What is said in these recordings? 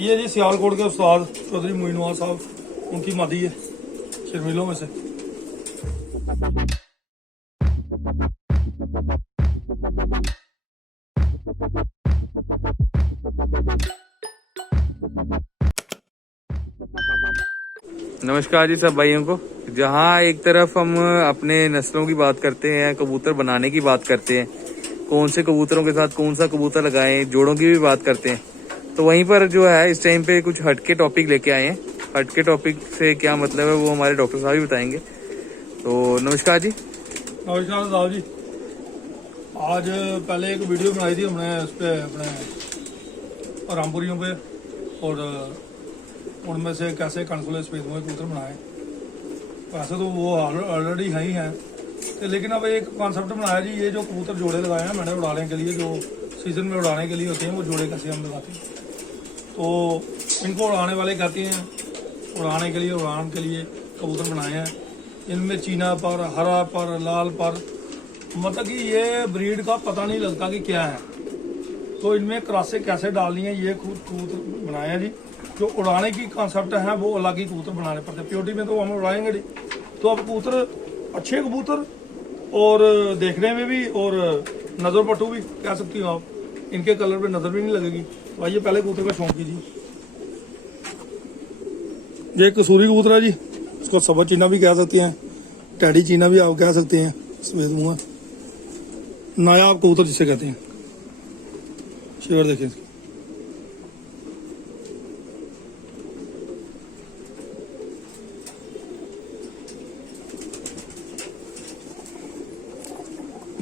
ये जी सियालकोट के उस्ताद चौधरी मोइनुआ साहब, उनकी मादी है शर्मीलों में से। नमस्कार जी सब भाइयों को। जहाँ एक तरफ हम अपने नस्लों की बात करते हैं, कबूतर बनाने की बात करते हैं, कौन से कबूतरों के साथ कौन सा कबूतर लगाएं, जोड़ों की भी बात करते हैं, तो वहीं पर जो है इस टाइम पे कुछ हटके टॉपिक लेके आए हैं। हटके टॉपिक से क्या मतलब है वो हमारे डॉक्टर साहब ही बताएंगे। तो नमस्कार जी। नमस्कार साहब जी। आज पहले एक वीडियो बनाई थी हमने उस पर अपने रामपुरियों पे, और उनमें से कैसे कंसोल स्पेस में कबूतर बनाए। वैसे तो वो ऑलरेडी है ही हैं, तो लेकिन अब एक कॉन्सेप्ट बनाया जी, ये जो कबूतर जोड़े लगाए हैं मैंने उड़ाने के लिए, जो सीजन में उड़ाने के लिए होते हैं, वो जोड़े कैसे हम लगाते हैं। तो इनको उड़ाने वाले कहते हैं, उड़ाने के लिए उड़ान के लिए कबूतर बनाए हैं। इनमें चीना पर, हरा पर, लाल पर, मतलब कि ये ब्रीड का पता नहीं लगता कि क्या है। तो इनमें क्रॉसें कैसे डालनी है, ये खुद कबूतर बनाए हैं जी। जो उड़ाने की कॉन्सेप्ट है वो अलग ही कबूतर बनाने पड़ते हैं। प्योरिटी में तो हम उड़ाएंगे नहीं। तो अब कबूतर अच्छे कबूतर, और देखने में भी, और नज़र पटू भी कह सकती हो आप, इनके कलर पे नज़र भी नहीं लगेगी। तो आइए पहले कबूतर का शौक कीजिए। ये कसूरी कबूतर है जी, इसको सबर चीना भी कह सकते हैं, टैडी चीना भी आप कह सकते हैं, सफेद मुँह, नायाब कबूतर जिसे कहते हैं। शेवर देखिए इसकी,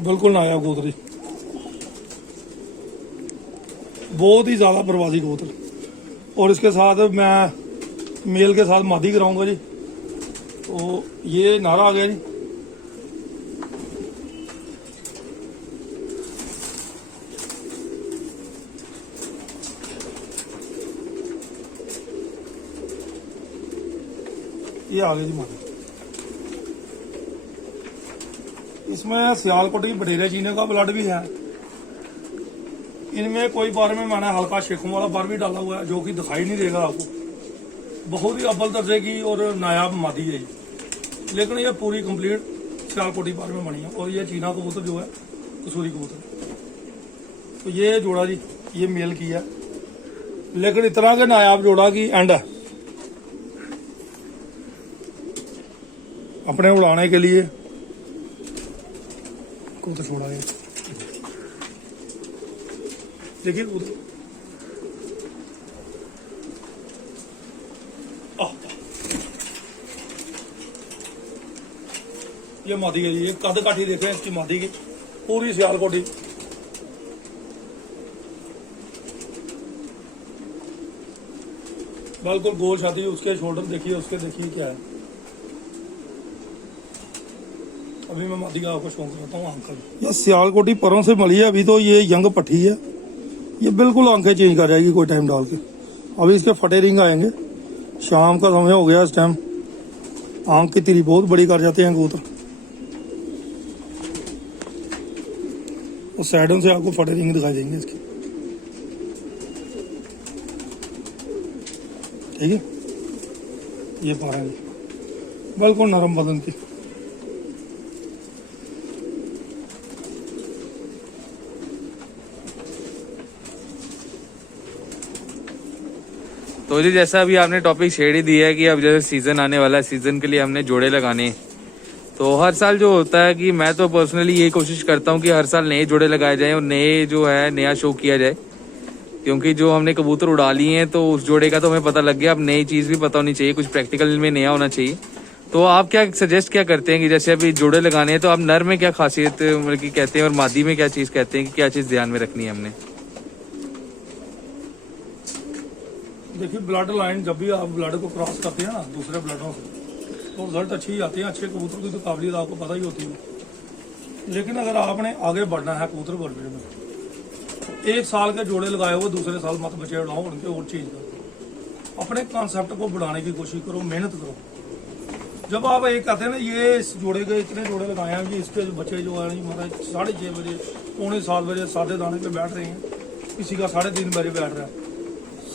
बिल्कुल नायाब कबूतर जी, बहुत ही ज्यादा प्रवासी कबूतर। और इसके साथ मैं मेल के साथ मादी कराऊंगा जी। तो ये नारा आ गया जी। ये आ गई जी मादी। इसमें सियालकोटी बटेरिया चीने का ब्लड भी है। इनमें कोई बार में मैंने हल्का शेखों वाला बार भी डाला हुआ है, जो कि दिखाई नहीं देगा आपको। बहुत ही अव्वल दर्जे की और नायाब मादी है ये, लेकिन ये पूरी कंप्लीट सियालकोटी बार में बनी है। और ये चीना कबूतर जो है कसूरी कबूतर। तो ये जोड़ा जी, ये मेल की है, लेकिन इतना के नायाब जोड़ा की एंड है। अपने उड़ाने के लिए कबूतर छोड़ा है, देखिए कबूतर। ये मादी है जी, ये कद काठी देखें इसकी मादी की, पूरी सियालकोटी। बिल्कुल गोल छाती, उसके शोल्डर देखिए, उसके देखिए क्या है। अभी मैं मादी का आपको शौक करता हूँ आंखें। ये सियालकोटी परों से मली है, अभी तो ये यंग पट्टी है, ये बिल्कुल आंखें चेंज कर जाएगी कोई टाइम डाल के। अभी इसके फटे रिंग आएंगे, शाम का समय हो गया, इस टाइम आंख की तिरी बहुत बड़ी कर जाते हैं कबूतर। और साइडों से आपको फटे रिंग दिखाई देंगे इसकी, ठीक है। ये पा रहे हैं बिल्कुल नरम बदन की। तो जी जैसा अभी आपने टॉपिक छेड़ ही दिया है कि अब जैसे सीजन आने वाला है, सीजन के लिए हमने जोड़े लगाने। तो हर साल जो होता है कि मैं तो पर्सनली यही कोशिश करता हूँ कि हर साल नए जोड़े लगाए जाएं और नए जो है नया शो किया जाए, क्योंकि जो हमने कबूतर उड़ा लिए हैं तो उस जोड़े का तो हमें पता लग गया। अब नई चीज़ भी पता होनी चाहिए, कुछ प्रैक्टिकल में नया होना चाहिए। तो आप क्या सजेस्ट क्या करते हैं कि जैसे अभी जोड़े लगाने हैं तो आप नर में क्या खासियत मतलब कि कहते हैं और मादी में क्या चीज़ कहते हैं कि क्या चीज़ ध्यान में रखनी है हमने? देखिए ब्लड लाइन, जब भी आप ब्लड को क्रॉस करते हैं ना दूसरे ब्लडों से, तो रिजल्ट अच्छी ही आती है। अच्छे कबूतर की तो काबिलियत आपको पता ही होती है। लेकिन अगर आपने आगे बढ़ना है कबूतर वर्ल्ड में, तो एक साल के जोड़े लगाए हुए दूसरे साल मत बचे उड़ाओ, उनके और चीज करो, अपने कॉन्सेप्ट को बढ़ाने की कोशिश करो, मेहनत करो। जब आप एक कहते हैं ना ये इस जोड़े के इतने जोड़े लगाए हैं कि इसके बच्चे जो है मतलब 6:30 बजे, 7:45 बजे सादे दाने पे बैठ रहे हैं, किसी का 3:30 बजे बैठ रहा है।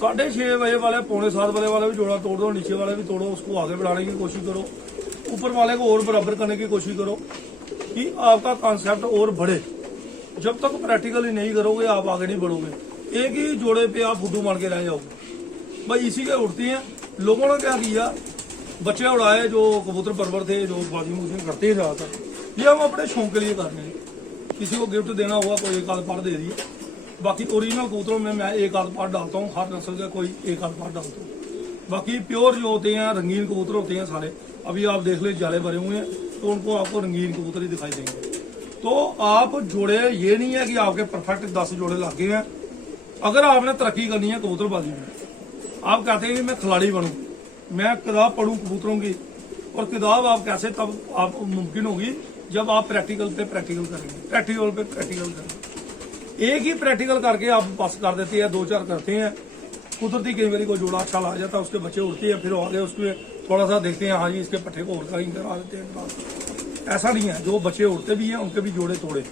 6:30 बजे वाले, 6:45 बजे वाले भी जोड़ा तोड़ दो, नीचे वाले भी तोड़ो, उसको आगे बढ़ाने की कोशिश करो, ऊपर वाले को और बराबर करने की कोशिश करो कि आपका कॉन्सेप्ट और बढ़े। जब तक प्रैक्टिकली नहीं करोगे आप आगे नहीं बढ़ोगे। एक ही जोड़े पे आप फुद्दू मार के रह जाओगे। भाई इसी के उड़ती हैं। लोगों ने क्या किया, बच्चे उड़ाए जो कबूतर परवर थे, जो बाजी मुझे करते ही रहा था, ये हम अपने शौक के लिए कर रहे हैं। किसी को गिफ्ट देना हुआ कोई एक आध पार दे दिए। बाकी ओरिजिनल कबूतरों में मैं एक आध पार डालता हूँ, हर नस्ल का कोई एक आध पार डालता हूँ। बाकी प्योर जो होते हैं, रंगीन कबूतर होते हैं सारे, अभी आप देख ले जाले भरे हुए हैं, तो उनको आपको रंगीन कबूतर ही दिखाई देंगे। तो आप जोड़े, ये नहीं है कि आपके परफेक्ट 10 जोड़े लागे हैं। अगर आपने तरक्की करनी है कबूतरबाजी में, आप कहते हैं कि मैं खिलाड़ी बनूं, मैं किताब पढ़ूं कबूतरों की, और किताब आप कैसे तब आपको मुमकिन होगी जब आप प्रैक्टिकल पे प्रैक्टिकल करेंगे, प्रैक्टिकल पे प्रैक्टिकल करेंगे। एक ही प्रैक्टिकल करके आप पास कर देते हैं, 2-4 करते हैं, कुदरती कई बार कोई जोड़ा अच्छा ला जाता है, उसके बच्चे उड़ते हैं, फिर आगे उसके थोड़ा सा देखते हैं, हाँ जी इसके पट्टे को और कहीं करा देते हैं। ऐसा नहीं है, जो बच्चे उड़ते भी हैं उनके भी जोड़े तोड़े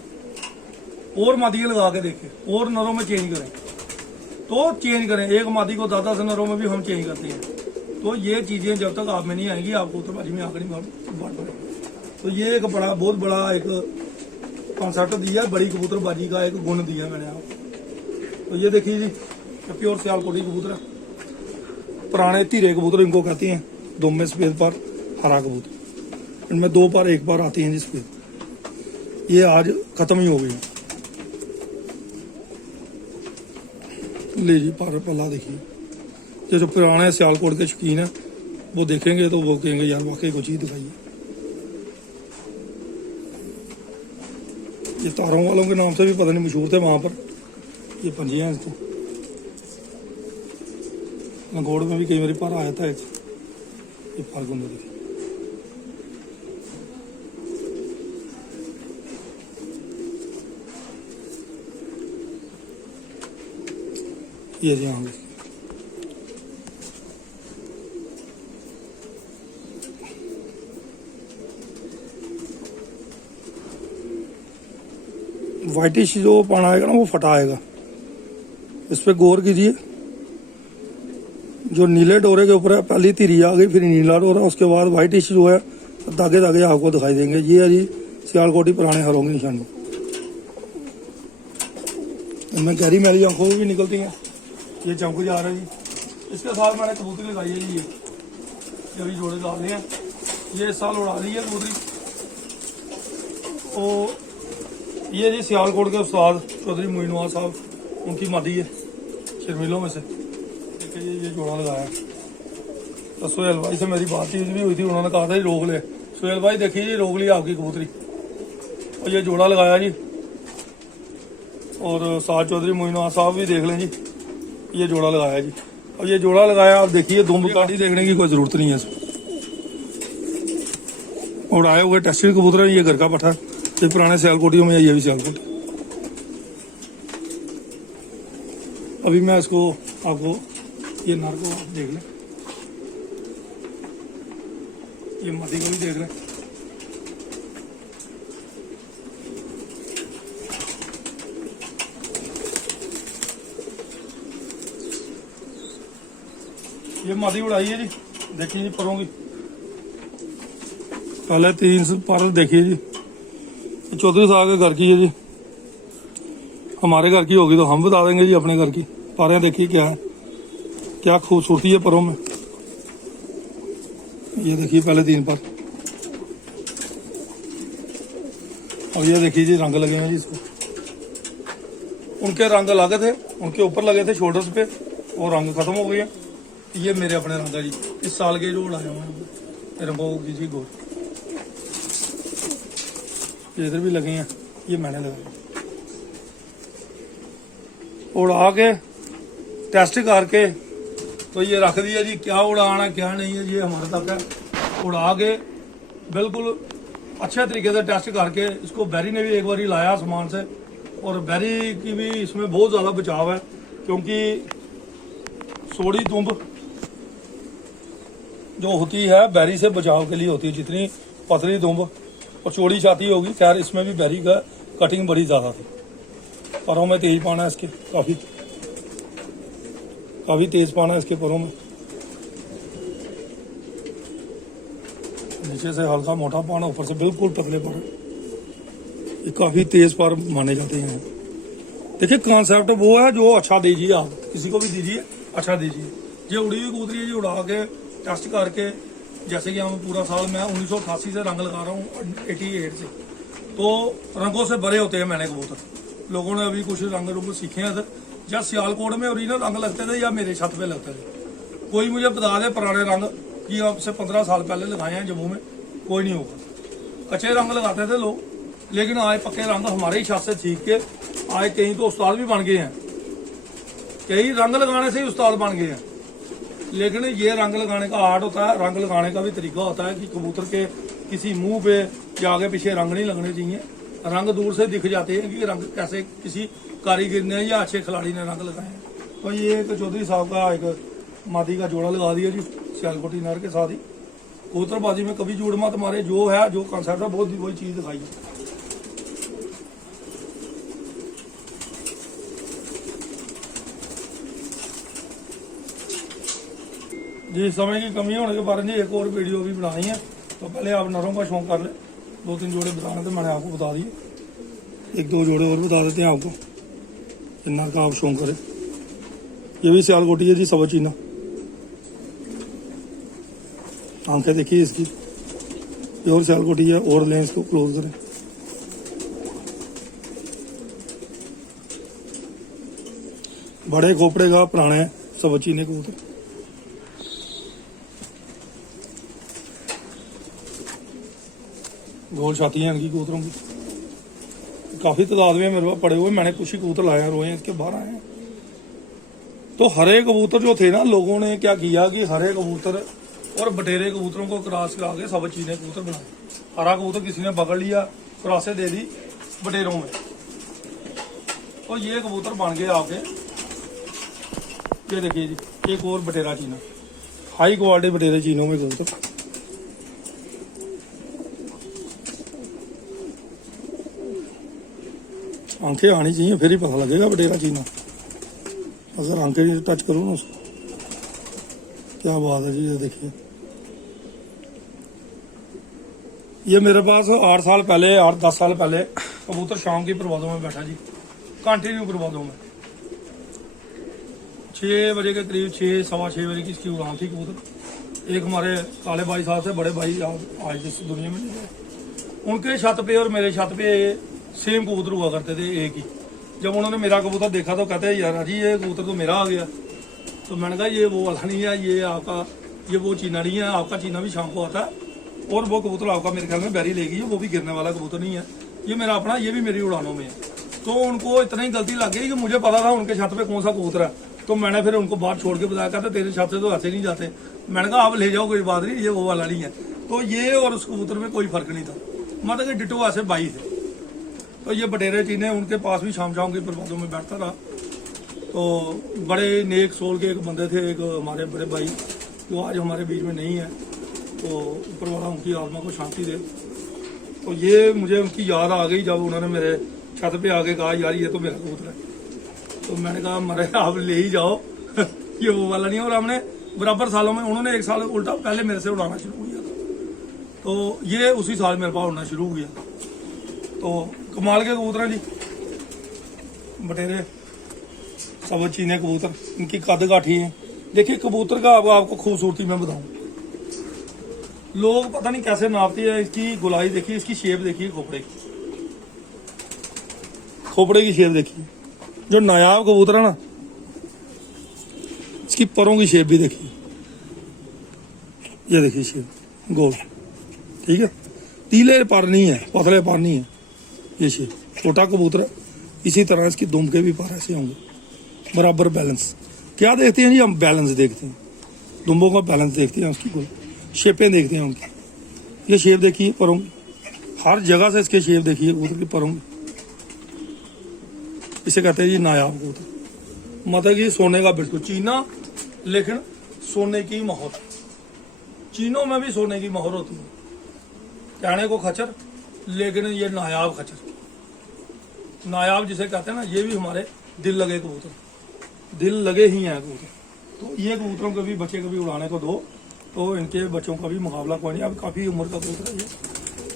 और मादियाँ लगा के देखें और नरों में चेंज करें, तो चेंज करें। एक मादी को 10-10 नरों में भी हम चेंज करते हैं। तो ये चीजें जब तक आप में नहीं आएंगी, आप कबूतरबाजी में आगे नहीं बढ़ पाएंगे। तो ये एक बड़ा, बहुत बड़ा एक कॉन्सेप्ट दिया, बड़ी कबूतरबाजी का एक गुण दिया मैंने आपको। तो ये देखिए जी, प्योर सियालकोटी कबूतर, पुराने धीरे कबूतर इनको कहते हैं, दुम में सफेद पर, हरा कबूतर। इनमें 2 पर 1 पर आती हैं जी सफेद। ये आज खत्म ही हो गई। ले जी पर पल्ला देखिए। ये जो पुराने सियालकोट के शौकीन है वो देखेंगे तो वो कहेंगे यार वाकई कुछ ही दिखाइए। ये तारों वालों के नाम से भी पता नहीं मशहूर थे वहां पर। ये पंजियां हैं इसको, लंगोड़ में भी कई बार पर आया था। ये पर गुंदे देखिए। ये जी हाँ, वाइटिश जो पाना आएगा ना वो फटा आएगा। इस पे गौर कीजिए, जो नीले डोरे के ऊपर है, पहली तिरी आ गई, फिर नीला डोरा, उसके बाद वाइटिश जो है धागे धागे आपको दिखाई देंगे। ये है जी सियालकोटी पुराने हरों की निशानी। इनमें गहरी मैली आंखों भी निकलती हैं। ये चमक जा रहा है जी। इसके साथ मैंने कबूतरी लगाई है जी। ये अभी जोड़े डाले हैं, ये इस साल उड़ा दी है कबूतरी। तो ये जी सियालकोट के उस्ताद चौधरी मोइनुआ साहब, उनकी मादी है शर्मिलों में से। देखिए ये जोड़ा लगाया। तो सोहेल भाई से मेरी बातचीत भी हुई थी, उन्होंने कहा था रोक ले। सोहेल भाई देखिए जी रोक लिया आपकी कबूतरी, और ये जोड़ा लगाया जी। और साथ चौधरी मोइनुआ साहब भी देख लें जी, ये जोड़ा लगाया जी। और ये जोड़ा लगाया, आप देखिए दुम काटी देखने की कोई जरूरत नहीं है इसमें। और आए हुए टेस्टेड कबूतर है। ये घर का पट्टा, ये पुराने सियालकोटियों में, ये भी सियालकोट। अभी मैं इसको आपको, ये नर को आप देख लें, ये मादी को भी देख लें। ये मादी उड़ाई है जी, देखिए जी परों की। पहले 3 पर देखिए जी। चौधरी साहब के घर की है जी, हमारे घर की होगी तो हम बता देंगे जी अपने घर की। पारें देखिए क्या है, क्या खूबसूरती है परों में। ये देखिए पहले 3 पर, और ये देखिए जी रंग लगे हैं जी इसको। उनके रंग लगे थे, उनके ऊपर लगे थे शोल्डर्स पे, और रंग खत्म हो गए हैं। ये मेरे अपने रंग है जी, इस साल के जो उड़ाए हुए हैं। रंगों की जी गोल, ये इधर भी लगे हैं, ये मैंने लगाए। उड़ा के टेस्ट करके तो ये रख दिया जी, क्या उड़ाना क्या नहीं है, ये हमारे तक है। उड़ा के बिल्कुल अच्छे तरीके से टेस्ट करके, इसको बैरी ने भी एक बार लाया सामान से, और बैरी की भी इसमें बहुत ज़्यादा बचाव है, क्योंकि सोड़ी दुम्ब जो होती है बैरी से बचाव के लिए होती है। जितनी पतली दुम्ब और चौड़ी छाती होगी, खैर इसमें भी बैरी का कटिंग बड़ी ज़्यादा थी। परों में तेज पाना है इसके काफ़ी। काफ़ी तेज़ पाना है इसके परों में, नीचे से हल्का मोटा पाना, ऊपर से बिल्कुल पतले पर। ये काफ़ी तेज़ पर माने जाते हैं। देखिए कॉन्सेप्ट वो है जो अच्छा दीजिए, आप किसी को भी दीजिए अच्छा दीजिए। ये उड़ी हुई कबूतरी है जी, उड़ा के टेस्ट करके, जैसे कि हम पूरा साल मैं 1988 से रंग लगा रहा हूँ, 88 से, तो रंगों से भरे होते हैं मैंने कबूतर। लोगों ने अभी कुछ रंग रूप सीखे हैं, या सियालकोट में ओरिजिनल रंग लगते थे या मेरे छत पे लगते थे। कोई मुझे बता दे पुराने रंग कि आपसे 15 साल पहले लगाए हैं जम्मू में, कोई नहीं होगा। कच्चे रंग लगाते थे लोग, लेकिन आज पक्के रंग हमारे ही छत से सीख के आज कहीं तो उस्ताद भी बन गए हैं, कई रंग लगाने से ही उस्ताद बन गए हैं। लेकिन ये रंग लगाने का आर्ट होता है, रंग लगाने का भी तरीका होता है कि कबूतर के किसी मुंह पे या आगे पीछे रंग नहीं लगने चाहिए। रंग दूर से दिख जाते हैं कि रंग कैसे किसी कारीगर ने या अच्छे खिलाड़ी ने रंग लगाए हैं। तो ये एक चौधरी साहब का एक मादी का जोड़ा लगा दिया जी सियालकोटी नहर के साथ ही। कबूतरबाजी में कभी झूठ मत मारे, जो है जो कॉन्सेप्ट है बहुत वही चीज़ दिखाई है। जी समय की कमी होने के कारण जी एक और वीडियो भी बनानी है, तो पहले आप नरों का शौक कर ले। 2-3 जोड़े बताने तो मैंने आपको बता दिए, 1-2 जोड़े और बता देते हैं आपको, जितना का आप शौक करें। ये भी सियालकोटी है जी, सवा चीना। आंखें देखिए इसकी, ये और सियालकोटी है। और लें इसको क्लोज करें। बड़े खोपड़े का पुराने सवा चीने कबूतर। गोल छाती हैं इनकी कबूतरों की, काफ़ी तादाद में मेरे पास पड़े हुए। मैंने कुछ ही कबूतर लाए हैं, रोए हैं इसके बाहर आए हैं। तो हरे कबूतर जो थे ना, लोगों ने क्या किया कि हरे कबूतर और बटेरे कबूतरों को क्रॉस करा के सब चीज़ें कबूतर बनाए। हरा कबूतर किसी ने पकड़ लिया, क्रॉसें दे दी बटेरों में, तो ये कबूतर बन गए आपके। ये देखिए जी, एक और बटेरा चीना, हाई क्वालिटी बटेरे चीनों में कबूतर। आंखें आनी चाहिए, फिर ही पता लगेगा बटेरा चीना। अगर आंखें नहीं टच करूँ ना उसको, क्या बात है जी। ये देखिए, ये मेरे पास 8 साल पहले, 8-10 साल पहले कबूतर शाम की परवाज़ों में बैठा जी, कंटिन्यू परवाज़ों में। 6 बजे के करीब, 6-6:15 बजे की इसकी उड़ान थी कबूतर। एक हमारे काले भाई साहब से, बड़े भाई आज इस दुनिया में नहीं रहे, उनके छत पे और मेरे छत पे सेम कबूतर हुआ करते थे, एक ही। जब उन्होंने मेरा कबूतर देखा तो कहते हैं यार अजी ये कबूतर तो मेरा आ गया। तो मैंने कहा ये वो वाला नहीं है, ये आपका, ये वो चीना नहीं है, आपका चीना भी शाम को आता है। और वो कबूतर आपका मेरे ख्याल में बैरी लेगी, वो भी गिरने वाला कबूतर नहीं है, ये मेरा अपना, ये भी मेरी उड़ानों में है। तो उनको इतना ही गलती लग गई कि मुझे पता था उनके छत पे कौन सा कबूतर है। तो मैंने फिर उनको बाहर छोड़ के बताया, कहते तेरे छत से तो ऐसे नहीं जाते। मैंने कहा आप ले जाओ, कोई बात नहीं, ये वो वाला नहीं है। तो ये और उस कबूतर में कोई फर्क नहीं था, मतलब कि डिटो ऐसे बाई थे। तो ये बटेरे चीने, उनके पास भी शाम शाम की परवाज़ों में बैठता रहा। तो बड़े नेक सोल के एक बंदे थे, एक हमारे बड़े भाई, जो आज हमारे बीच में नहीं है, तो ऊपर वाला उनकी आत्मा को शांति दे। तो ये मुझे उनकी याद आ गई जब उन्होंने मेरे छत पे आके कहा यार ये तो मेरा कबूतर है। तो मैंने कहा मरे आप ले ही जाओ ये वो वाला नहीं है। और हमने बराबर सालों में, उन्होंने 1 साल उल्टा पहले मेरे से उड़ाना शुरू किया था, तो ये उसी साल मेरे पास उड़ना शुरू हो गया। तो कमाल के कबूतर हैं जी, बटेरे सब चीने कबूतर, इनकी कद काठी है। देखिए कबूतर का आपको खूबसूरती मैं बताऊं, लोग पता नहीं कैसे नापते हैं इसकी गुलाई। देखिए इसकी शेप देखिए, खोपड़े की शेप देखिए। जो नायाब कबूतर है ना, इसकी परों की शेप भी देखिए, ये देखिए शेप गोल, ठीक है। तीले पर नहीं है, पतले पर नहीं है, ये शेप। छोटा कबूतर है, इसी तरह इसकी दुम के भी पर ऐसे होंगे, बराबर बैलेंस। क्या देखते हैं जी हम? बैलेंस देखते हैं, दुम्बों का बैलेंस देखते हैं, उसकी गोल शेपें देखते हैं उनकी। ये शेप देखिए परों की, हर जगह से इसके शेप देखिए कबूतर की परों की। इसे कहते हैं जी नायाब कबूतर, मतलब कि सोने का बिल्कुल चीना, लेकिन सोने की मोहर। चीनों में भी सोने की मोहर होती है, कहने को खच्चर, लेकिन ये नायाब खच्चर, नायाब जिसे कहते हैं ना, ये भी हमारे दिल लगे कबूतर, दिल लगे ही हैं कबूतर। तो ये कबूतरों के भी बच्चे कभी उड़ाने को दो, तो इनके बच्चों का भी मुकाबला कोई नहीं। अब काफ़ी उम्र का कबूतर है ये।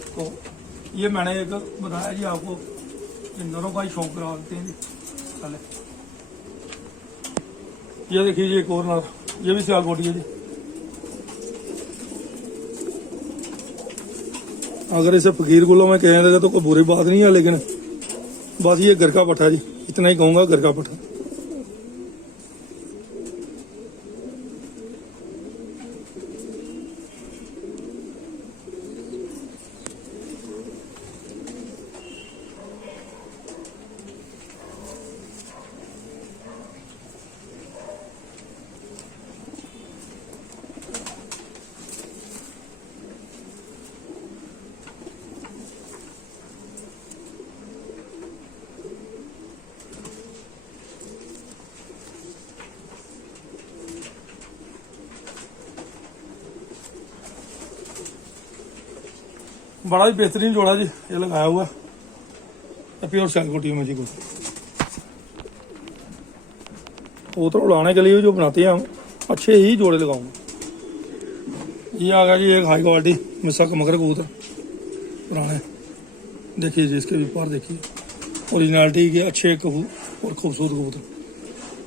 तो ये मैंने एक बताया जी आपको, इन दोनों का ही शौक करा देते हैं जी पहले। ये देखिए जी एक और नर, ये भी सियालकोटी है जी। अगर इसे फकीर गुलों में कहेंगे तो कोई बुरी बात नहीं है, लेकिन बस ये घर का पट्ठा जी, इतना ही कहूँगा, घर का पट्ठा। बड़ा ही बेहतरीन जोड़ा जी ये लगाया हुआ है प्योर सियालकोटी में जी। को कबूतर उड़ाने के लिए जो बनाते हैं हम, अच्छे ही जोड़े लगाऊंगा। ये आ गया जी एक हाई क्वालिटी मिसा मगर कबूतर पुराने, देखिए जी इसके भी पार देखिए, ओरिजिनलिटी के अच्छे और खूबसूरत कबूतर।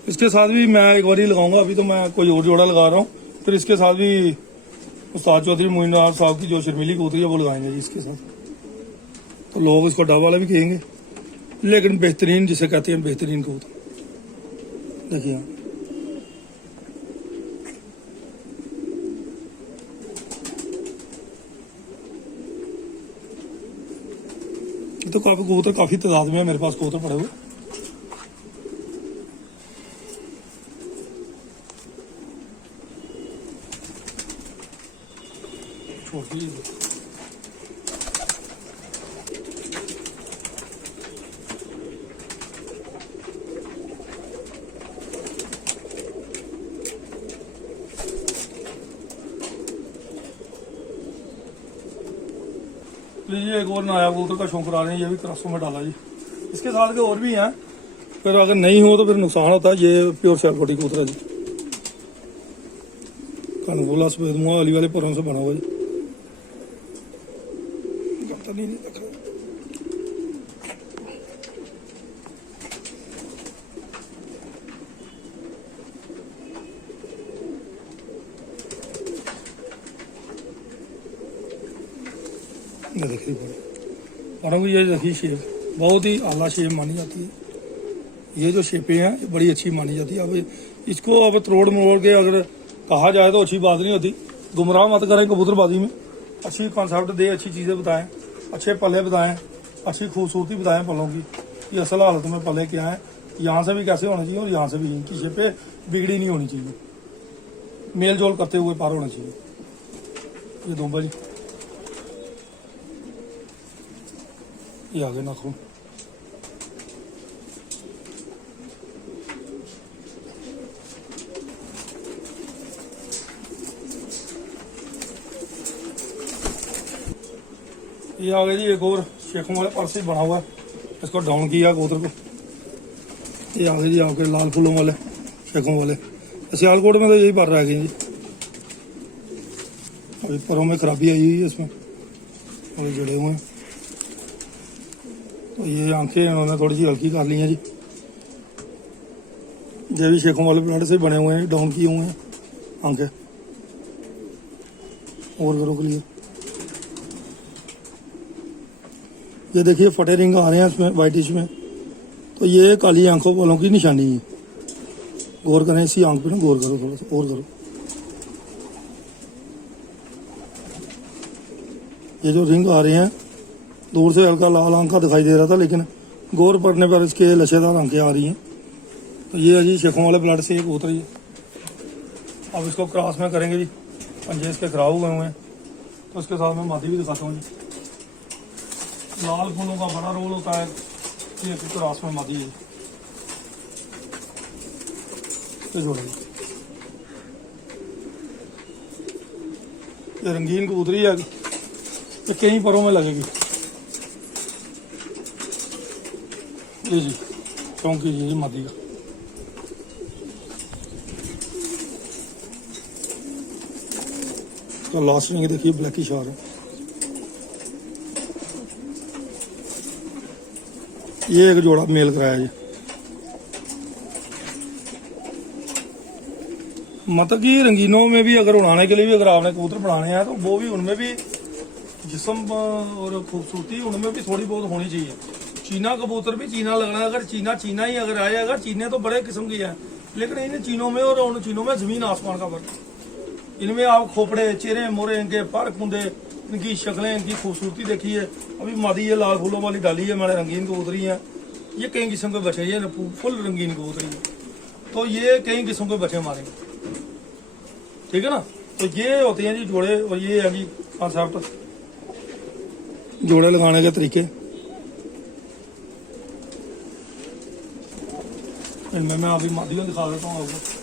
इसके साथ भी मैं एक बार ही लगाऊंगा, अभी तो मैं कोई और जोड़ा लगा रहा हूँ। फिर इसके साथ भी उस्ताद चौधरी मोइनुद्दीन साहब की जो शर्मीली कबूतरी है वो लगाएंगे जी इसके साथ। तो लोग इसको डब वाला भी कहेंगे, लेकिन बेहतरीन जिसे कहते हैं बेहतरीन कबूतर। देखिए आप तो काफी कबूतर काफी तादाद में है मेरे पास कबूतर पड़े हुए। छोटी लीजिए एक और नया कबूतर का शौक करा रहे हैं, ये भी क्रॉसों में डाला जी। इसके साथ के और भी हैं, फिर अगर नहीं हो तो फिर नुकसान होता है। ये प्योर सियालकोटी कबूतर है जी, कनगोला सफेद मुआ वाली वाले पुरों से बना हुआ जी। नहीं दिख रहा। देखिए परंतु ये देखिए शेप बहुत ही आला शेप मानी जाती है। ये जो शेपें हैं ये बड़ी अच्छी मानी जाती है। अब इसको अब तोड़ मोड़ के अगर कहा जाए तो अच्छी बात नहीं होती। गुमराह मत करें कबूतरबाजी में, अच्छी कॉन्सेप्ट दे, अच्छी चीज़ें बताएं, अच्छे पल्ले बताएं, अच्छी खूबसूरती बताएं पलों की, कि असल हालत में पल्ले क्या है, यहाँ से भी कैसे होने चाहिए और यहाँ से भी इनकी शेपें बिगड़ी नहीं होनी चाहिए, मेल जोल करते हुए पार होना चाहिए। ये दोबा जी, ये आगे नाखून, ये आ गया जी एक और शेखों वाले पर्स ही बना हुआ है, इसको डाउन किया कबूतर को। ये आ गए जी आपके लाल फूलों वाले शेखों वाले। सियालकोट में तो यही पर रह गए जी, अभी परों में खराबी आई हुई है इसमें, अभी जड़े हुए हैं। तो ये आंखें इन्होंने थोड़ी सी हल्की कर ली हैं जी। ये भी शेखों वाले ब्लड से बने हुए हैं, डाउन किए हुए हैं आंखें और करो के लिए। ये देखिए फटे रिंग आ रहे हैं इसमें वाइटिश में, तो ये काली आंखों वालों की निशानी है। गौर करें इसी आंख पे ना, गौर करो थोड़ा सा और करो। ये जो रिंग आ रहे हैं दूर से हल्का लाल आंख का दिखाई दे रहा था, लेकिन गौर पड़ने पर इसके लच्छेदार आंखें आ रही हैं। तो ये है जी शेखों वाले ब्लड से एक कबूतर है। अब इसको क्रॉस में करेंगे जी, पंजे इसके खराब हुए हुए हैं, तो इसके साथ मैं मादी भी दिखाता हूँ जी। लाल फूलों का बड़ा रोल होता है, ये क्रॉस में मादी है। ये रंगीन कबूतरी है, तो कई परों में लगेगी। ये जी चौंकी जी मादी का, इसका लास्ट रिंग देखिए ब्लैकी शार है। ये एक जोड़ा मेल कराया जी। मतलब कि रंगीनों में भी अगर उड़ाने के लिए भी अगर आपने कबूतर बनाने हैं तो वो भी उनमें भी जिस्म और खूबसूरती उनमें भी थोड़ी बहुत होनी चाहिए। चीना कबूतर भी चीना लगना है, अगर चीना चीना ही अगर आए, अगर चीने तो बड़े किस्म की है, लेकिन इन चीनों में और उन चीनों में जमीन आसमान का फर्क है। इनमें आप खोपड़े, चेहरे, मोरे, इनके पर कुंदे, इनकी शक्लें, इनकी खूबसूरती देखिए। अभी मादी ये लाल फूलों वाली डाली है, मैंने रंगीन कबूतरी है, ये कई किस्म के बच्चे, ये फुल रंगीन कबूतरी है, तो ये कई किस्म के बच्चे मारेंगे, ठीक है ना। तो ये होते हैं जी जोड़े, और ये है जी कॉन्सेप्ट जोड़े लगाने के तरीके। इनमें मैं अभी मादियों दिखा देता हूँ आपको।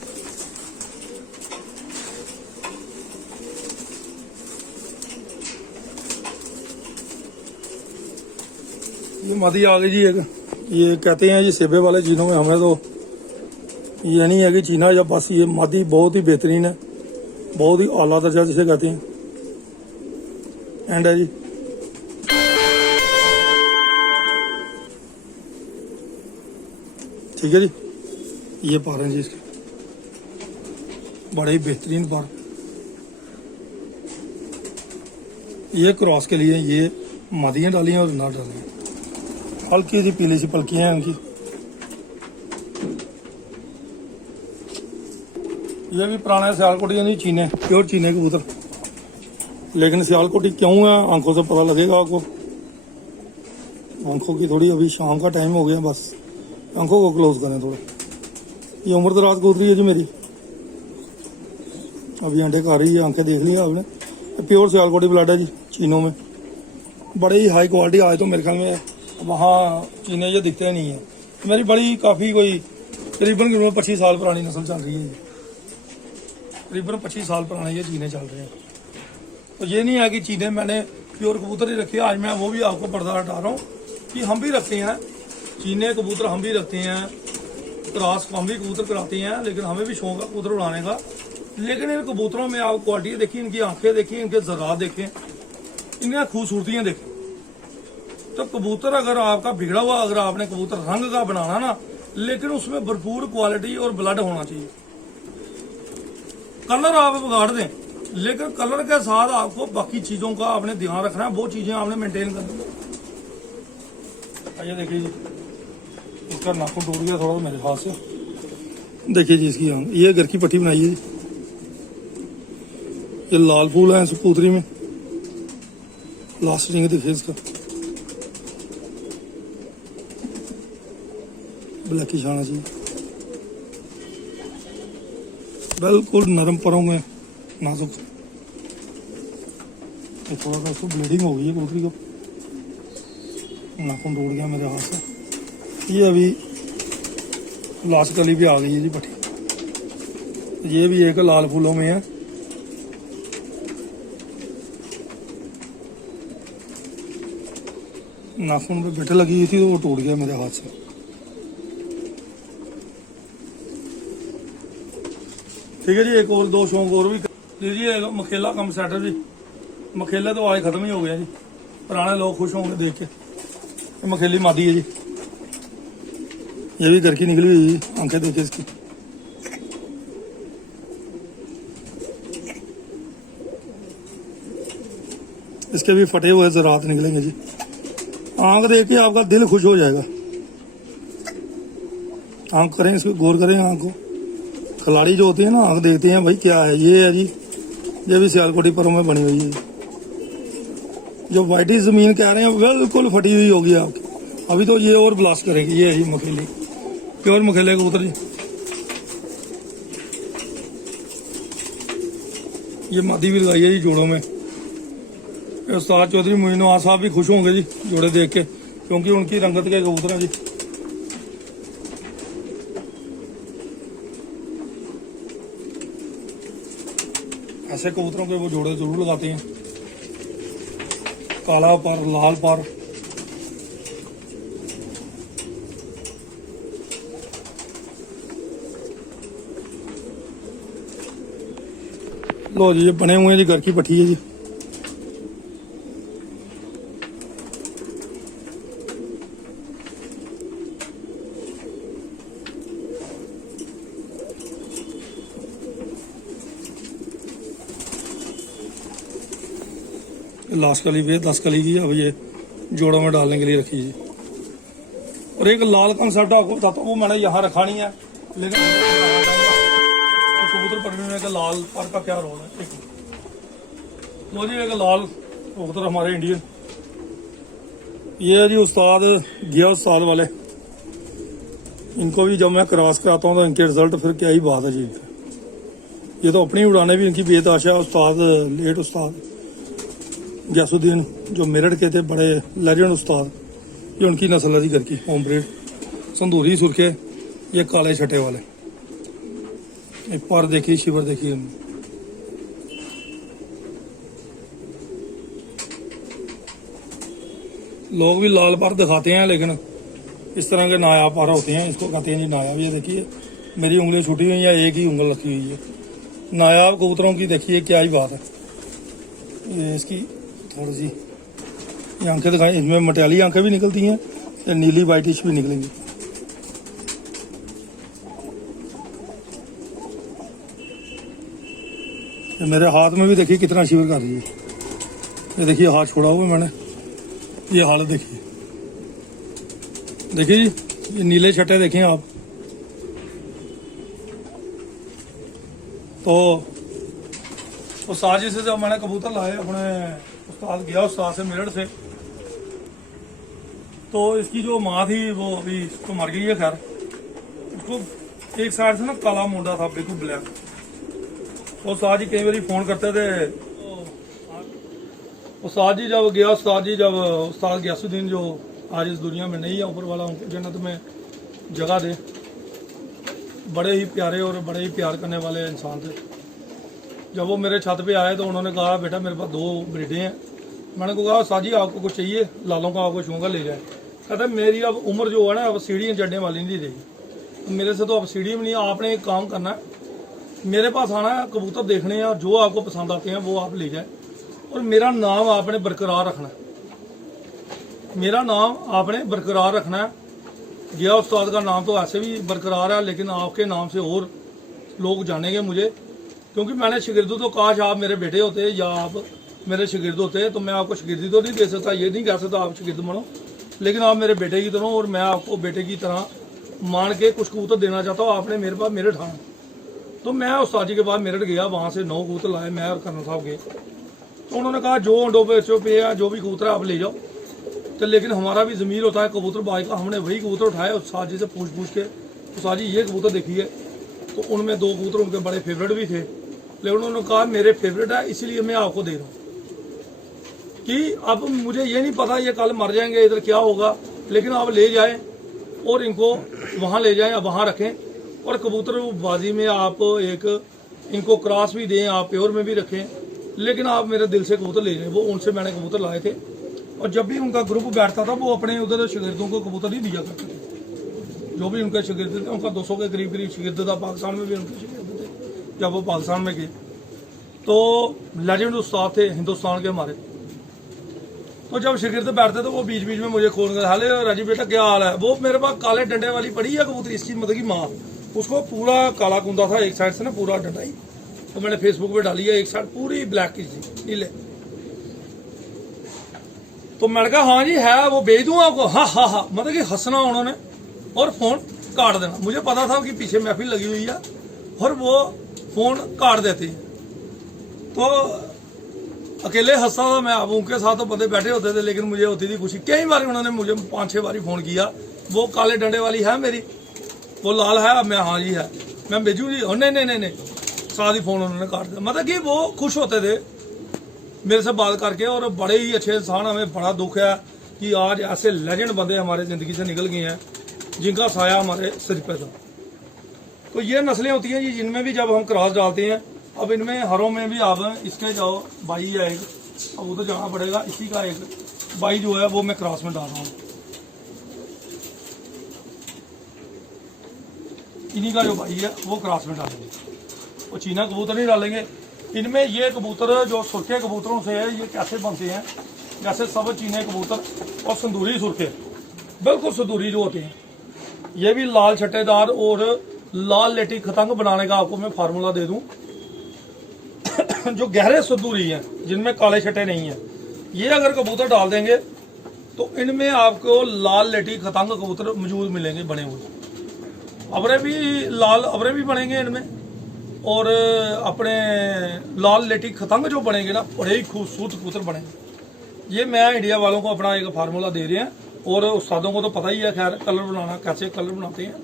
ये मादी आ गई जी एक, ये कहते हैं जी सेबे वाले चीनों में, हमें तो ये नहीं है कि चीना या बस, ये मादी बहुत ही बेहतरीन है, बहुत ही आला दर्जा जिसे कहते हैं। एंड है जी। ठीक है जी, ये पार हैं जी इसके, बड़े ही बेहतरीन पार। ये क्रॉस के लिए ये मादियाँ डाली हैं और ना डाली हैं, हल्की सी पीली सी पलकियाँ हैं उनकी। ये भी पुराने सियालकोटी नहीं चीने, प्योर चीने कबूतर, लेकिन सियालकोटी क्यों है आंखों से पता लगेगा आपको। आंखों की थोड़ी, अभी शाम का टाइम हो गया, बस आंखों को क्लोज करें थोड़ा। ये उम्र दराज कबूतरी है जी मेरी, अभी अंडे खा रही है, आंखें देख ली आपने। प्योर सियालकोटी ब्लड है जी चीनों में, बड़े ही हाई क्वालिटी। आज तो मेरे ख्याल में वहाँ चीने ये दिखते नहीं है। मेरी बड़ी काफ़ी कोई करीबन 25 साल पुरानी नस्ल चल रही है, करीबन 25 साल पुराने ये चीने चल रहे हैं। तो ये नहीं है कि चीने मैंने प्योर कबूतर ही रखे, आज मैं वो भी आपको पर्दा हटा रहा हूँ कि हम भी रखते हैं चीने कबूतर, हम भी रखते हैं क्रॉस, हम भी कबूतर कराते हैं, लेकिन हमें भी शौक है कबूतर उड़ाने का। लेकिन इन कबूतरों में आप क्वालिटी देखिए, इनकी आंखें देखिए, इनके ज़रात देखें, इनकी खूबसूरतियाँ देखें। तो कबूतर अगर आपका बिगड़ा हुआ, अगर आपने कबूतर रंग का बनाना ना, लेकिन उसमें भरपूर क्वालिटी और ब्लड होना चाहिए। कलर आप बिगाड़ दें, लेकिन कलर के साथ आपको बाकी चीजों का आपने ध्यान रखना है, वो चीजें आपने मेंटेन करनी है। आइए देखिए जी, इसका नाखून टूट गया थोड़ा मेरे हाथ से। देखिए जी इसकी आंख, ये घर की पट्टी बनाई है जी, ये लाल फूल है इस कबूतरी में, लास्ट रिंग देखिए इसका, ब्लैकी छाना चाहिए, बिल्कुल नरम परों में, नाजुक। थोड़ा सा उसको ब्लीडिंग हो गई है कबूतरी को, नाखून टूट गया मेरे हाथ से। ये अभी लास्ट कली भी आ गई है जी पट्टी। ये भी एक लाल फूलों में है, नाखून पे बेटे लगी हुई थी तो वो टूट गया मेरे हाथ से। ठीक है जी, एक और दो शौक और भी लीजिए। मखेला कम सेटर जी, मखेला तो आज खत्म ही हो गया जी, पुराने लोग खुश होंगे देख के। ये मखेली मादी है जी, ये भी घर की निकली हुई जी, आंखें देखिए इसकी। इसके भी फटे हुए ज़रात निकलेंगे जी, आंख देख के आपका दिल खुश हो जाएगा। आंख करें, इसको गौर करें आंख को। खिलाड़ी जो होते हैं ना, आंख देखते हैं भाई क्या है। ये है जी, ये भी सियालकोटी परों में बनी हुई है। जो वाइटी जमीन कह रहे हैं बिल्कुल फटी हुई होगी आपकी, अभी तो ये और ब्लास्ट करेगी। ये है जी मखेली, प्योर मखेले कबूतर जी। ये मादी भी लगाई है जी जोड़ों में। उस्ताद चौधरी मोइन नवाज साहब भी खुश होंगे जी जोड़े देख के, क्योंकि उनकी रंगत के कबूतर हैं जी। ऐसे कबूतरों के वो जोड़े जरूर लगाते हैं, काला पर, लाल पर। लो जी, ये बने हुए हैं जी, घर की पट्टी है जी। लास्ट कली भी है, 10 कली की। अब ये जोड़ों में डालने के लिए रखी जी। और एक लाल कंसेप्ट आपको बताता हूँ, वो मैंने यहाँ रखा नहीं है, लेकिन कबूतर पकड़ने में लाल पर का क्या रोल है। एक लो जी, एक लाल कबूतर हमारे इंडियन, ये है जी उस्ताद गया उस्ताद वाले। इनको भी जब मैं क्रॉस कराता हूँ तो इनके रिजल्ट फिर क्या ही बात है जी। ये तो अपनी उड़ाने भी इनकी बेतहाशा है। उस्ताद लेट उस्ताद गैसुद्दीन जो मेरठ के थे, बड़े लेजेंड उस्ताद, ये उनकी नस्ल है जी घर की, होम ब्रीड। संदूरी सुर्खे, ये काले छठे वाले। एक पर देखिए, शिवर देखिए। लोग भी लाल पर दिखाते हैं, लेकिन इस तरह के नायाब पर होते हैं, इसको कहते हैं जी नायाब। ये देखिए मेरी उंगलियां छूटी हुई हैं, एक ही उंगल रखी हुई है। नायाब कबूतरों की देखिए क्या ही बात है। ये इसकी थोड़ी सी ये आंखें दिखाई, इसमें मटियाली आंखें भी निकलती हैं, या नीली वाइटिश भी निकलेंगी। ये मेरे हाथ में भी देखिए कितना शिवर कर रही है। ये देखिए हाथ छोड़ा हुआ मैंने, ये हालत देखिए। देखिए जी, ये नीले छट्टे देखें आप। तो उस्ताद जी से जब मैंने कबूतर लाए अपने, उस्ताद गया उस्ताद से मेरठ से, तो इसकी जो माँ थी वो अभी तो मर गई है। खैर उसको एक साइड से ना काला मुंडा था, बिल्कुल ब्लैक। तो उस्ताद जी कई बार फोन करते थे। उस्ताद जी जब गया, उस्ताद गयासुद्दीन जो आज इस दुनिया में नहीं है, ऊपर वाला उनको जन्नत में जगह दे, बड़े ही प्यारे और बड़े ही प्यार करने वाले इंसान थे। जब वो मेरे छत पे आए तो उन्होंने कहा बेटा मेरे पास 2 ब्रीडें हैं। मैंने कहा उस्ताद जी आपको कुछ चाहिए, लालों का आपको छूंगा ले जाए। कहते मेरी अब उम्र जो है ना, अब सीढ़ियाँ चढ़ने वाली नहीं रही, तो मेरे से तो अब सीढ़ी भी नहीं। आपने एक काम करना है, मेरे पास आना है, कबूतर देखने हैं, और जो आपको पसंद आते हैं वो आप ले जाए। और मेरा नाम आपने बरकरार रखना है, मेरा नाम आपने बरकरार रखना है। गया उस्ताद का नाम तो ऐसे भी बरकरार है, लेकिन आपके नाम से और लोग जानेंगे मुझे, क्योंकि मैंने शागिर्द तो काश आप मेरे बेटे होते या आप मेरे शागिर्द होते, तो मैं आपको शागिर्दी तो नहीं दे सकता, ये नहीं कह सकता आप शागिर्द बनो, लेकिन आप मेरे बेटे की तरह, और मैं आपको बेटे की तरह मान के कुछ कबूतर देना चाहता हूँ। आपने मेरे पास मेरठ आना। तो मैं उस्ताद जी के पास मेरठ गया, वहाँ से 9 कबूतर लाए, मैं और कर्नल साहब गए। तो उन्होंने कहा जो अंडों पे है, जो भी कबूतर है आप ले जाओ। तो लेकिन हमारा भी ज़मीर होता है कबूतरबाज का। हमने वही कबूतर उठाए उस्ताद जी से पूछ के, उस्ताद जी ये कबूतर देखिए। तो उनमें 2 कबूतर उनके बड़े फेवरेट भी थे, लेकिन उन्होंने कहा मेरे फेवरेट है इसीलिए मैं आपको दे रहा हूँ, कि अब मुझे ये नहीं पता ये कल मर जाएंगे, इधर क्या होगा, लेकिन आप ले जाएं और इनको वहाँ ले जाएं, वहाँ रखें। और कबूतरबाजी में आप एक इनको क्रॉस भी दें, आप प्योर में भी रखें, लेकिन आप मेरे दिल से कबूतर ले जाएं। वो उनसे मैंने कबूतर लाए थे, और जब भी उनका ग्रुप बैठता था वो अपने उधर शागिर्दों को कबूतर ही दिया करते थे। जो भी उनके शागिर्द थे, उनका 200 के करीब शागिर्द था। पाकिस्तान में भी उनके शागिर्द थे। जब वो पाकिस्तान में गए तो लेजेंड उस्ताद थे हिंदुस्तान के हमारे। तो जब शागिर्द बैठते तो वो बीच बीच में मुझे खोल कर, हाले राजी बेटा क्या हाल है। वो मेरे पास काले डंडे वाली पड़ी है कबूतरी, इसकी मतलब की माँ, उसको पूरा काला कुंदा था एक साइड से ना, पूरा डंडा ही। तो मैंने फेसबुक पे डाली है, एक साइड पूरी ब्लैक की थी, नीले। तो मैंने कहा हाँ जी है, वो भेज दूँ आपको। हाँ हाँ हाँ, मतलब कि हंसना उन्होंने और फोन काट देना। मुझे पता था कि पीछे महफिल लगी हुई है और वो फोन काट देते हैं। तो अकेले हंसता था मैं, अब उनके साथ तो बंदे बैठे होते थे, लेकिन मुझे होती थी खुशी। कई बार उन्होंने मुझे 5-6 बार फोन किया, वो काले डंडे वाली है मेरी, वो लाल है। मैं हाँ जी है, मैं भेजू जी। और नहीं, साथ ही फोन उन्होंने काट दिया। मतलब कि वो खुश होते थे मेरे से बात करके, और बड़े ही अच्छे इंसान। हमें बड़ा दुख है कि आज ऐसे लेजेंड बंदे हमारे ज़िंदगी से निकल गए हैं, जिनका साया हमारे सिर पे था। तो ये नस्लें होती हैं जी, जिनमें भी जब हम क्रॉस डालते हैं, अब इनमें हरों में भी अब इसके जो भाई है एक, अब उधर जाना पड़ेगा। इसी का एक भाई जो है वो मैं क्रॉस में डाल रहा हूँ। इन्हीं का जो भाई है वो क्रॉस में डालेंगे, वो चीना कबूतर नहीं डालेंगे। इनमें ये कबूतर जो सुर्खे कबूतरों से है, ये कैसे बनते हैं, जैसे सब चीने कबूतर और संदूरी सुर्खे, बिल्कुल संदूरी जो होते हैं, ये भी लाल छट्टेदार और लाल लेटी खतंग बनाने का आपको मैं फार्मूला दे दूं। जो गहरे संदूरी हैं जिनमें काले छट्टे नहीं हैं, ये अगर कबूतर डाल देंगे तो इनमें आपको लाल लेटी खतंग कबूतर मौजूद मिलेंगे बने हुए। अबरे भी लाल अबरे भी बनेंगे इनमें, और अपने लाल लेटी खतंग जो बनेंगे ना, बड़े ही खूबसूरत कबूतर बनेंगे। ये मैं इंडिया वालों को अपना एक फार्मूला दे रहे हैं, और उस्तादों को तो पता ही है खैर कलर बनाना, कैसे कलर बनाते हैं।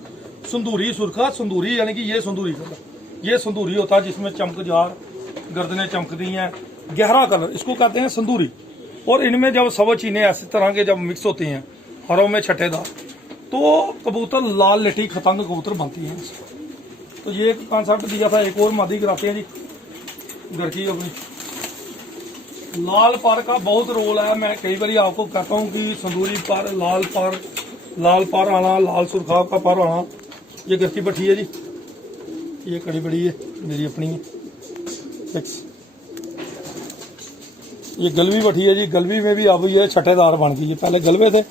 संदूरी सुरखा, संदूरी यानी कि ये संदूरी कलर, ये संदूरी होता है जिसमें चमकजार गर्दनें चमकती हैं, गहरा कलर, इसको कहते हैं संदूरी। और इनमें जब सब चीने ऐसे तरह के जब मिक्स होती हैं हरों में छठेदार, तो कबूतर लाल लेटी खतंग कबूतर बनती हैं। तो ये एक कॉन्सेप्ट दिया था, एक और मादी कराते हैं जी घर की अपनी। लाल पर का बहुत रोल है, मैं कई बार आपको कहता हूँ कि संदूरी पर, लाल पर आना, लाल सुरखाव का पर आना। ये घर की भट्ठी है जी, ये कड़ी बड़ी है मेरी अपनी है। ये गलवी भट्ठी है जी, गलवी में भी अब ये छठेदार बन गई है, पहले गलवे थे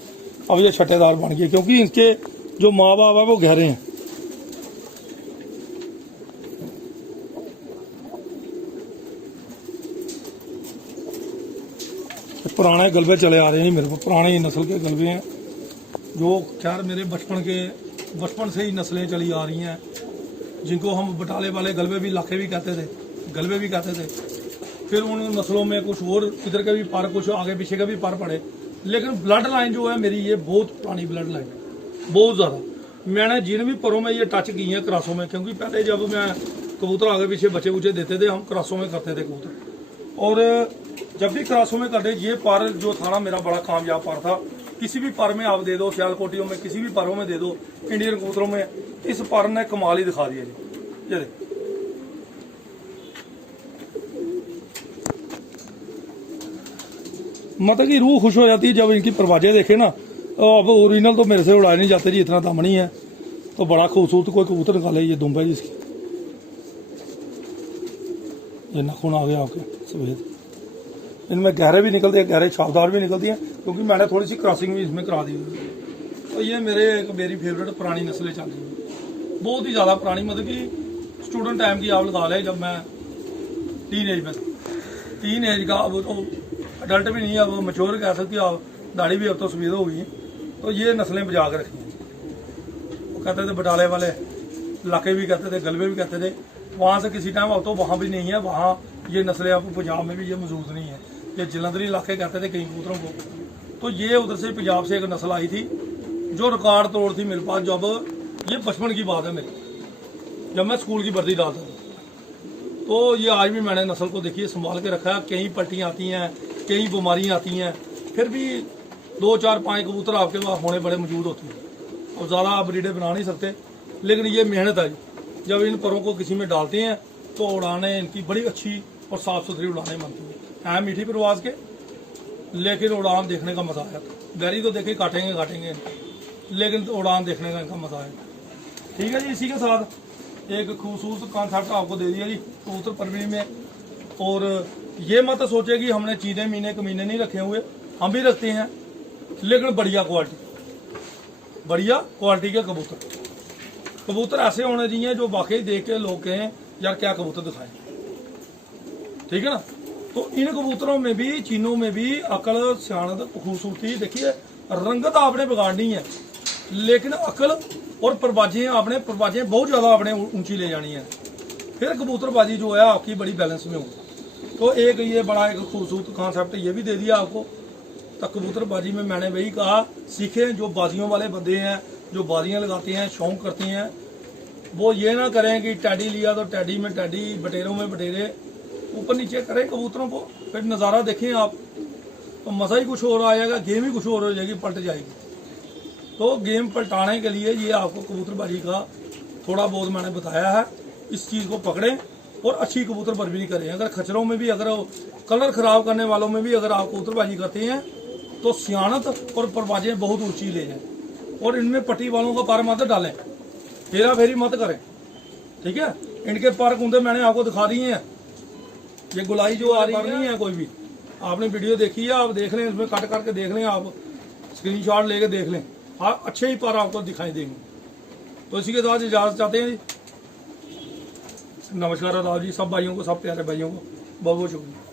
अब ये छठेदार बन गए, क्योंकि इनके जो माँ बाप है वो गहरे हैं। पुराने गलबे चले आ रहे हैं मेरे को, पुराने नस्ल के गलबे हैं जो खैर मेरे बचपन से ही नस्लें चली आ रही हैं, जिनको हम बटाले वाले गलबे भी लाखे भी कहते थे, गलबे भी कहते थे। फिर उन नस्लों में कुछ और इधर के भी पर, कुछ आगे पीछे के भी पर पड़े, लेकिन ब्लड लाइन जो है मेरी, ये बहुत पुरानी ब्लड लाइन है, बहुत ज़्यादा। मैंने जिन भी परों में ये टच की हैं क्रॉसों में, क्योंकि पहले जब मैं कबूतर आगे पीछे बच्चे बुच्चे देते थे, हम क्रॉसों में करते थे कबूतर। और जब भी क्रॉसों में करते, ये पर जो था ना मेरा बड़ा कामयाब पर था। किसी भी पर में आप दे दो, सियालकोटियों में किसी भी परों में दे दो, इंडियन कबूतरों में, इस पर ने कमाल ही दिखा दिया जी। ये देखो मतलब कि रूह खुश हो जाती है जब इनकी परवाजें देखे ना। अब ओरिजिनल तो मेरे से उड़ाए नहीं जाते जी, इतना दम नहीं है, तो बड़ा खूबसूरत कोई कबूतर निकाले। ये दुम्बा जी इसकी, ये नाखून आ गया आपके सफेद, इनमें गहरे भी निकलते हैं, गहरे छापदार भी निकलती हैं, क्योंकि मैंने थोड़ी सी क्रॉसिंग भी इसमें करा दी। तो ये मेरी फेवरेट पुरानी नस्लें चल रही हैं, बहुत ही ज़्यादा पुरानी, मतलब कि स्टूडेंट टाइम की आप लगा लें, जब मैं टीन एज का, अब तो अडल्ट भी नहीं है, अब मच्योर कह सकती है आप, दाढ़ी भी अब तो सफेद हो गई। तो ये नस्लें बजा के रखी हैं। वो कहते थे बटाले वाले इलाके भी कहते थे, गलबे भी कहते थे, वहाँ से किसी टाइम अब तो वहाँ भी नहीं है, वहाँ ये नस्लें अब पंजाब में भी ये मौजूद नहीं है। ये जलंधरी इलाके कहते थे कई कबूतरों को। तो ये उधर से पंजाब से एक नस्ल आई थी जो रिकॉर्ड तोड़ थी मेरे पास, जब ये बचपन की बात है मेरी, जब मैं स्कूल की वर्दी डालता था। तो ये आज भी मैंने नस्ल को देखिए संभाल के रखा है। कई पलटियाँ आती हैं, कई बीमारियाँ आती हैं, फिर भी 2 4 5 कबूतर आपके पास होने बड़े मौजूद होते हैं। और ज़्यादा आप ब्रीडें बना नहीं सकते, लेकिन ये मेहनत है। जब इन परों को किसी में डालते हैं तो उड़ाने इनकी बड़ी अच्छी और साफ़ सुथरी उड़ाने बनती है मीठी परवाज के, लेकिन उड़ान देखने का मजा आया। बैरी तो देखे काटेंगे, लेकिन उड़ान देखने का इनका मजा आया। ठीक है जी, इसी के साथ एक खूबसूरत कॉन्सेप्ट आपको दे दिया जी कबूतर परवरी में। और ये मत सोचे कि हमने चीने मीने कमीने नहीं रखे हुए, हम भी रखते हैं, लेकिन बढ़िया क्वालिटी के कबूतर ऐसे होने चाहिए जो वाकई देख के लोग कहें यार क्या कबूतर दिखाए। ठीक है ना। तो इन कबूतरों में भी, चीनों में भी अकल, सियाणत, खूबसूरती, देखिए रंगत आपने बिगाड़नी है, लेकिन अकल और परवाजें बहुत ज़्यादा आपने ऊंची ले जानी है, फिर कबूतरबाजी जो है आपकी बड़ी बैलेंस में होगी। तो एक ये बड़ा एक खूबसूरत कॉन्सेप्ट ये भी दे दिया आपको। तो कबूतरबाजी में मैंने वही कहा, सीखें जो बाजियों वाले बंदे हैं, जो बाजियाँ लगाते हैं, शौक करते हैं, वो ये ना करें कि टैडी लिया तो टैडी में टैडी, बटेरों में बटेरे, ऊपर नीचे करें कबूतरों को, फिर नज़ारा देखें आप, तो मज़ा ही कुछ और आएगा, गेम ही कुछ और हो जाएगी, पलट जाएगी। तो गेम पलटाने के लिए ये आपको कबूतरबाजी का थोड़ा बहुत मैंने बताया है। इस चीज़ को पकड़ें और अच्छी कबूतरबाजी करें। अगर खचरों में भी, अगर कलर ख़राब करने वालों में भी अगर आप कबूतरबाजी करते हैं तो सियाणत और परवाजें बहुत ऊँची ले जाएँ। और इनमें पट्टी वालों का पर मत डालें, फेरा फेरी मत करें। ठीक है, इनके पर कुंदे मैंने आपको दिखा दिए हैं, ये गुलाई जो आ रही नहीं है कोई भी, आपने वीडियो देखी है, आप देख लें, इसमें कट करके देख लें, आप स्क्रीनशॉट लेके देख लें, आप अच्छे ही पर आपको दिखाई देंगे। तो इसी के साथ इजाजत चाहते हैं जी। नमस्कार आदाब जी सब भाइयों को, सब प्यारे भाइयों को बहुत बहुत शुक्रिया।